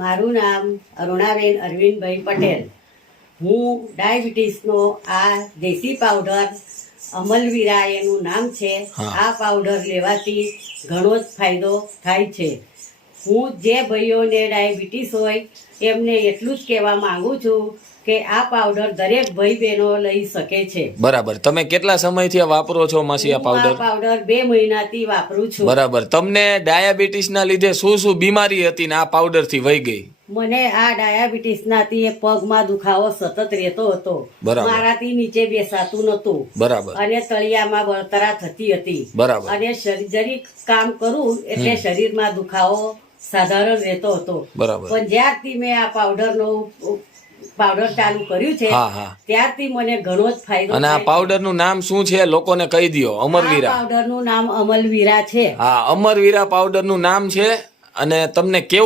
મારું નામ અરુણાબેન અરવિંદભાઈ પટેલ. હું ડાયાબિટીસનો આ દેશી પાવડર અમલવીરા એનું નામ છે. આ પાવડર લેવાથી ઘણો જ ફાયદો થાય છે. હું જે ભાઈઓને ડાયાબિટીસ હોય એમને એટલું જ કહેવા માંગુ છું કે આ પાવડર દરેક ભાઈ બહેનો લઈ શકે છે. બરાબર. તમે કેટલા સમયથી આ વાપરો છો માસી આ પાવડર? આ પાવડર 2 મહિનાથી વાપરું છું. બરાબર. તમને ડાયાબિટીસ ના લીધે શું શું બીમારી હતી ને આ પાવડર થી વહી ગઈ? મને આ ડાયાબિટીસ નાથી પગમાં દુખાવો સતત રહેતો હતો. મારાથી નીચે બેસાતું નતું. બરાબર. અને તળિયામાં બળતરા થતી હતી. બરાબર. અને જરીક કામ કરું એટલે શરીરમાં દુખાવો સાધારણ રહેતો હતો. બરાબર. પણ જ્યારથી મેં આ પાવડર ચાલુ કર્યું છે ત્યારથી મને ઘણો જ ફાયદો. અને આ પાવડર નું નામ શું છે લોકોને કહી દો. અમરવીરા પાવડર નું નામ અમલવીરા છે. હા, અમરવીરા પાવડર નું નામ છે. અને તમને કેવું